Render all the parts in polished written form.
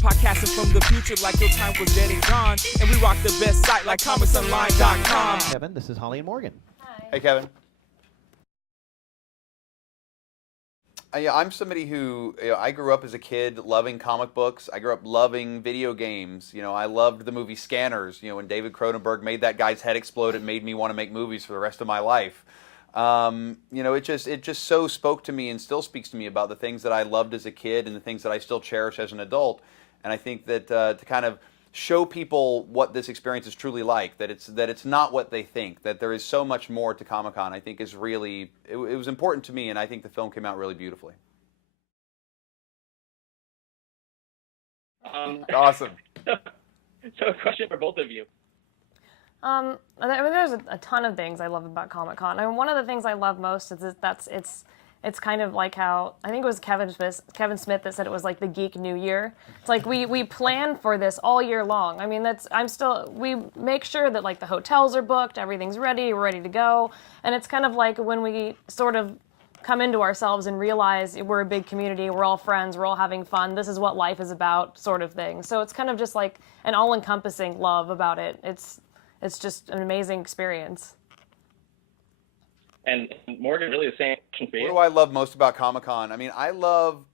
Podcasting from the future like your time was dead and gone. And we rock the best site like ComicsOnline.com. Kevin, this is Holly and Morgan. Hi. Hey, Kevin. Yeah, I'm somebody who, I grew up as a kid loving comic books. I grew up loving video games. I loved the movie Scanners. When David Cronenberg made that guy's head explode, it made me want to make movies for the rest of my life. It just so spoke to me and still speaks to me about the things that I loved as a kid and the things that I still cherish as an adult. And I think that to kind of show people what this experience is truly like, that it's not what they think, that there is so much more to Comic-Con, I think is really, it was important to me, and I think the film came out really beautifully. Awesome. So a question for both of you. There's a ton of things I love about Comic-Con. One of the things I love most is that it's kind of like how, I think it was Kevin Smith that said it was like the Geek New Year. It's like we plan for this all year long. We make sure that like the hotels are booked, everything's ready, we're ready to go. And it's kind of like when we sort of come into ourselves and realize we're a big community, we're all friends, we're all having fun, this is what life is about sort of thing. So it's kind of just like an all-encompassing love about it. It's just an amazing experience. And Morgan, really the same question for you. What do I love most about Comic-Con? I love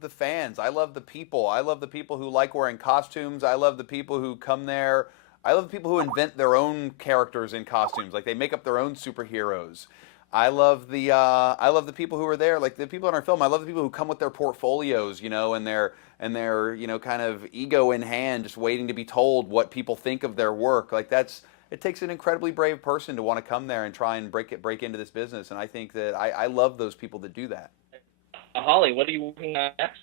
the fans. I love the people. I love the people who like wearing costumes. I love the people who come there. I love the people who invent their own characters in costumes. Like they make up their own superheroes. I love the people who are there, like the people in our film. I love the people who come with their portfolios, and their kind of ego in hand, just waiting to be told what people think of their work. Like it takes an incredibly brave person to want to come there and try and break into this business. And I think that I love those people that do that. Holly, what are you working on next?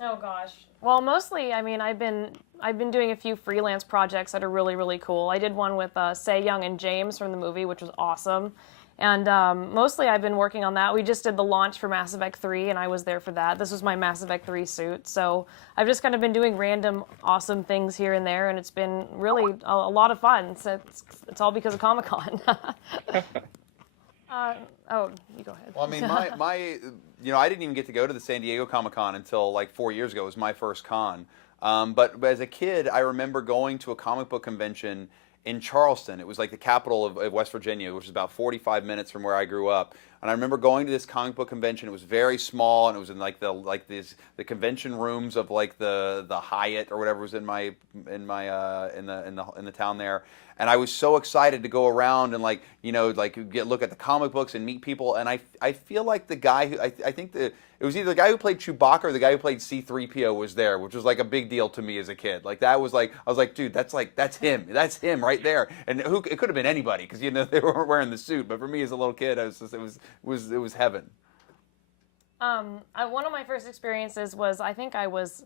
Oh gosh. Well, mostly, I've been doing a few freelance projects that are really, really cool. I did one with Say Young and James from the movie, which was awesome. And mostly I've been working on that. We just did the launch for Mass Effect 3, and I was there for that. This was my Mass Effect 3 suit. So I've just kind of been doing random awesome things here and there, and it's been really a lot of fun. So it's all because of Comic-Con. Oh, you go ahead. Well, I didn't even get to go to the San Diego Comic-Con until like 4 years ago. It was my first con. But as a kid, I remember going to a comic book convention in Charleston. It was like the capital of West Virginia, which is about 45 minutes from where I grew up. And I remember going to this comic book convention. It was very small, and it was in like the convention rooms of like the Hyatt or whatever was in the town there. And I was so excited to go around and look at the comic books and meet people. And I feel like the guy who I think it was either the guy who played Chewbacca or the guy who played C-3PO was there, which was like a big deal to me as a kid. Like that was like, I was like, dude, that's him right there. And it could have been anybody because they weren't wearing the suit. But for me as a little kid, it was heaven. One of my first experiences was, I think I was,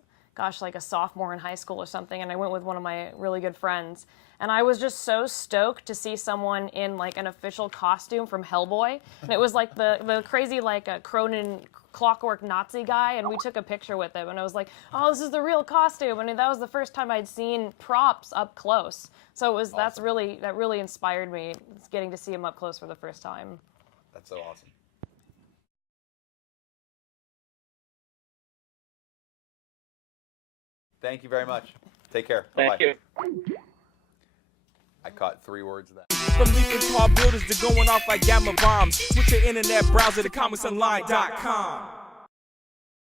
like a sophomore in high school or something, and I went with one of my really good friends. And I was just so stoked to see someone in like an official costume from Hellboy. And it was like the crazy like a Cronin clockwork Nazi guy, and we took a picture with him. And I was like, oh, this is the real costume. And that was the first time I'd seen props up close. So it was awesome. That really inspired me, getting to see him up close for the first time. That's so awesome. Thank you very much. Take care. Thank you. I caught 3 words of that. From leaping tall buildings to going off like gamma bombs. Switch your internet browser to ComicsOnline.com.